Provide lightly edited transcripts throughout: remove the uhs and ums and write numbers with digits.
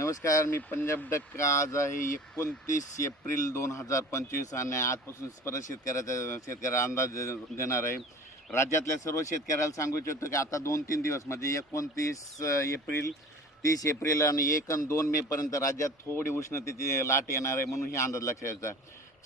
नमस्कार, मी पंजाब डक्का. आज आहे 29 एप्रिल 2025 आणि आजपासून परत शेतकऱ्याला अंदाज देणार आहे. राज्यातल्या सर्व शेतकऱ्याला सांगू इच्छितो की आता 2-3 दिवस म्हणजे 29 एप्रिल, 30 एप्रिल आणि 1 आणि 2 मेपर्यंत राज्यात थोडी उष्णतेची लाट येणार आहे म्हणून हे अंदाज लक्षात घ्यायचा.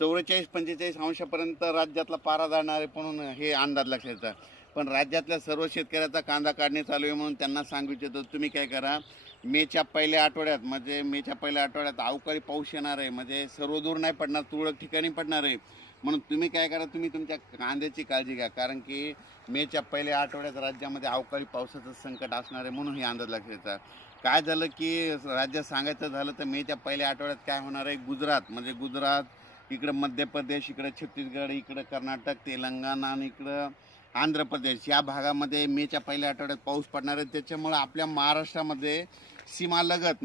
44-45 अंशापर्यंत राज्यातला पारा जाणार आहे म्हणून हे अंदाज लक्षात घ्यायचा. पण राज्यातल्या सर्व शेतकऱ्याचा कांदा काढणे चालू आहे म्हणून त्यांना सांगू इच्छितो, तुम्ही काय करा, मेच्या पहिल्या आठवड्यात अवकाळी पाऊस येणार आहे. म्हणजे सर्वदूर नाही पडणार, तुरळक ठिकाणी पडणार आहे. म्हणून तुम्ही काय करा, तुम्ही तुमच्या कांद्याची काळजी घ्या, कारण की मेच्या पहिल्या आठवड्यात राज्यामध्ये अवकाळी पावसाचं संकट असणार आहे म्हणून हे अंदाज लक्षात. काय झालं की राज्यात सांगायचं झालं तर मेच्या पहिल्या आठवड्यात काय होणार आहे, गुजरात, इकडं मध्य प्रदेश, इकडं छत्तीसगड, इकडं कर्नाटक, तेलंगणा आणि इकडं आंध्र प्रदेश या भागामध्ये मेच्या पहिल्या आठवड्यात पाऊस पडणार आहे. त्याच्यामुळं आपल्या महाराष्ट्रामध्ये सीमालगत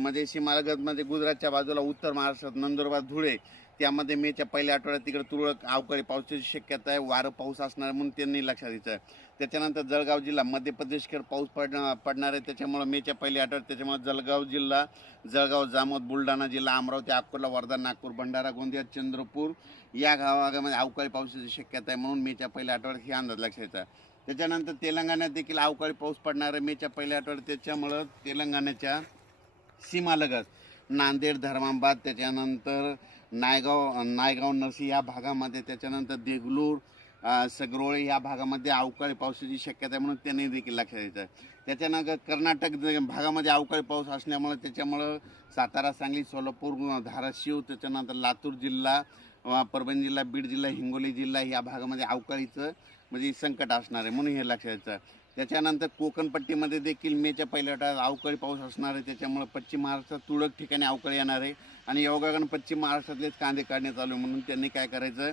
म्हणजे गुजरातच्या बाजूला उत्तर महाराष्ट्रात नंदुरबार, धुळे त्यामध्ये मेच्या पहिल्या आठवड्यात तिकडे तुरळक अवकाळी पावसाची शक्यता आहे, वारं पाऊस असणार म्हणून त्यांनी लक्षात द्यायचं आहे. त्याच्यानंतर जळगाव जिल्हा मध्य प्रदेशकडे पाऊस पडणार आहे. त्याच्यामुळे मेच्या पहिल्या आठवड्यात त्याच्यामुळे जळगाव, जामोद, बुलढाणा जिल्हा, अमरावती, अकोला, वर्धा, नागपूर, भंडारा, गोंदिया, चंद्रपूर या भागामध्ये अवकाळी पावसाची शक्यता आहे म्हणून मेच्या पहिल्या आठवड्यात हे अंदाज लक्षात द्यायचा. त्याच्यानंतर तेलंगणात देखील अवकाळी पाऊस पडणार आहे मेच्या पहिल्या आठवड्यात. त्याच्यामुळं तेलंगणाच्या सीमालगत नांदेड, धर्माबाद, त्याच्यानंतर नायगाव नरसी या भागामध्ये, त्याच्यानंतर देगलूर, सगरोळे या भागामध्ये अवकाळी पावसाची शक्यता आहे म्हणून त्यांनी देखील लक्षात द्यायचं आहे. त्याच्यानंतर कर्नाटक भागामध्ये अवकाळी पाऊस असल्यामुळे त्याच्यामुळं सातारा, सांगली, सोलापूर, धाराशिव, त्याच्यानंतर लातूर जिल्हा, परभणी जिल्हा, बीड जिल्हा, हिंगोली जिल्हा या भागामध्ये अवकाळीचं म्हणजे संकट असणार आहे म्हणून हे लक्षात द्यायचं. त्याच्यानंतर कोकणपट्टीमध्ये देखील मेच्या पहिल्या आठवड्यात अवकाळी पाऊस असणार आहे. त्याच्यामुळे पश्चिम महाराष्ट्रात तुरळक ठिकाणी अवकाळी येणार आहे आणि योगायोगानं पश्चिम महाराष्ट्रातलेच कांदे काढण्यात चालू आहे म्हणून त्यांनी काय करायचं,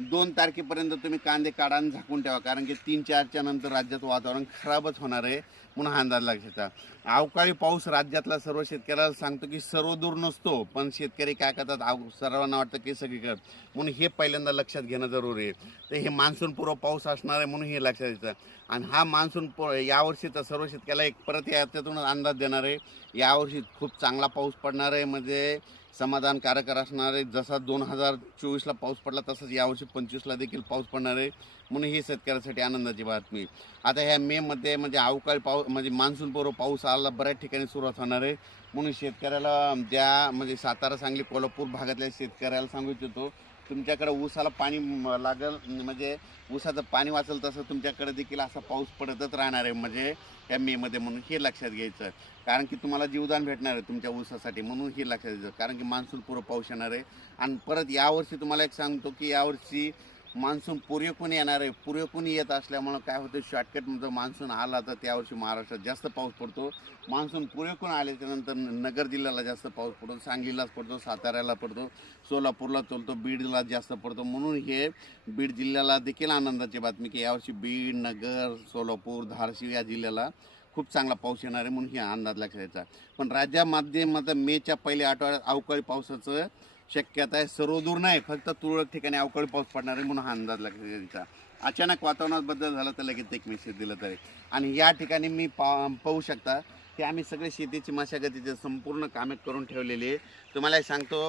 2 तारखेपर्यंत तुम्ही कांदे काढा आणि झाकून ठेवा, कारण की 3-4च्या नंतर राज्यात वातावरण खराबच होणार आहे म्हणून हा अंदाज लक्षात. अवकाळी पाऊस राज्यातला सर्व शेतकऱ्याला सांगतो की सर्वदूर नसतो, पण शेतकरी काय करतात, सर्वांना वाटतं की सगळीकडे, म्हणून हे पहिल्यांदा लक्षात घेणं जरुरी आहे. तर हे मान्सूनपूर्व पाऊस असणार आहे म्हणून हे लक्षात द्यायचं. आणि हा यावर्षी तर सर्व शेतकऱ्याला एक परत याच्यातून अंदाज देणार आहे, यावर्षी खूप चांगला पाऊस पडणार आहे, म्हणजे समाधानकारक असणार आहे. जसा 2024ला पाऊस पडला तसंच यावर्षी 25ला देखील पाऊस पडणार आहे म्हणून ही शेतकऱ्यासाठी आनंदाची बातमी. आता ह्या मेमध्ये म्हणजे अवकाळी पाऊस म्हणजे मान्सूनपूर्व पाऊस आला बऱ्याच ठिकाणी सुरुवात होणार आहे म्हणून शेतकऱ्याला ज्या म्हणजे सातारा, सांगली, कोल्हापूर भागातल्या शेतकऱ्याला सांगू इच्छितो, तुमच्याकडे ऊसाला पाणी लागेल, म्हणजे ऊसाचं पाणी वाचेल तसं तुमच्याकडे देखील असा पाऊस पडतच राहणार आहे म्हणजे या मेमध्ये म्हणून हे लक्षात घ्यायचं. कारण की तुम्हाला जीवदान भेटणार आहे तुमच्या ऊसासाठी म्हणून हे लक्षात घ्यायचं, कारण की मान्सूनपूर्व पाऊस येणार आहे. आणि परत यावर्षी तुम्हाला एक सांगतो की यावर्षी मान्सून पुरेपून येणार आहे. पुरेपून येत असल्यामुळं काय होतं, शॉर्टकटमध्ये मान्सून आला तर त्यावर्षी महाराष्ट्रात जास्त पाऊस पडतो. मान्सून पुरेपून आल्याच्यानंतर नगर जिल्ह्याला जास्त पाऊस पडतो, सांगलीलाच पडतो, साताऱ्याला पडतो, सोलापूरला चलतो, बीडला जास्त पडतो म्हणून हे बीड जिल्ह्याला देखील आनंदाची बातमी की यावर्षी बीड, नगर, सोलापूर, धाराशिव या जिल्ह्याला खूप चांगला पाऊस येणार आहे म्हणून हे अंदाज लक्षात द्यायचा. पण राज्यामध्ये मेच्या पहिल्या आठवड्यात अवकाळी पावसाचं शक्यता आहे, सर्वदूर नाही, फक्त तुरळक ठिकाणी अवकाळी पाऊस पडणार आहे म्हणून हा अंदाज लक्षात द्यायचा. अचानक वातावरणात बदल झाला तर लगेच एक मेसेज दिलं तरी. आणि या ठिकाणी मी पाहू शकता की आम्ही सगळे शेतीची मशागतीचे संपूर्ण कामे करून ठेवलेली आहे. तुम्हाला सांगतो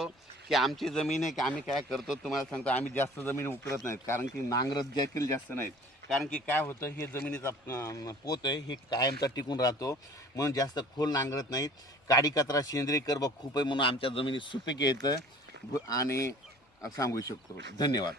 की आमची जमीन आहे की आम्ही काय करतो, तुम्हाला सांगतो आम्ही जास्त जमीन उकरत नाहीत, कारण की नांगरत देखील जास्त नाहीत, कारण की काय होतं, हे जमिनीचा पोत आहे हे कायमचा टिकून राहतो म्हणून जास्त खोल नांगरत नाहीत. काडी कचरा, सेंद्रिय कर्ब खूप आहे म्हणून आमच्या जमिनीत सुपीक येतं आणि सांगू शकतो. धन्यवाद.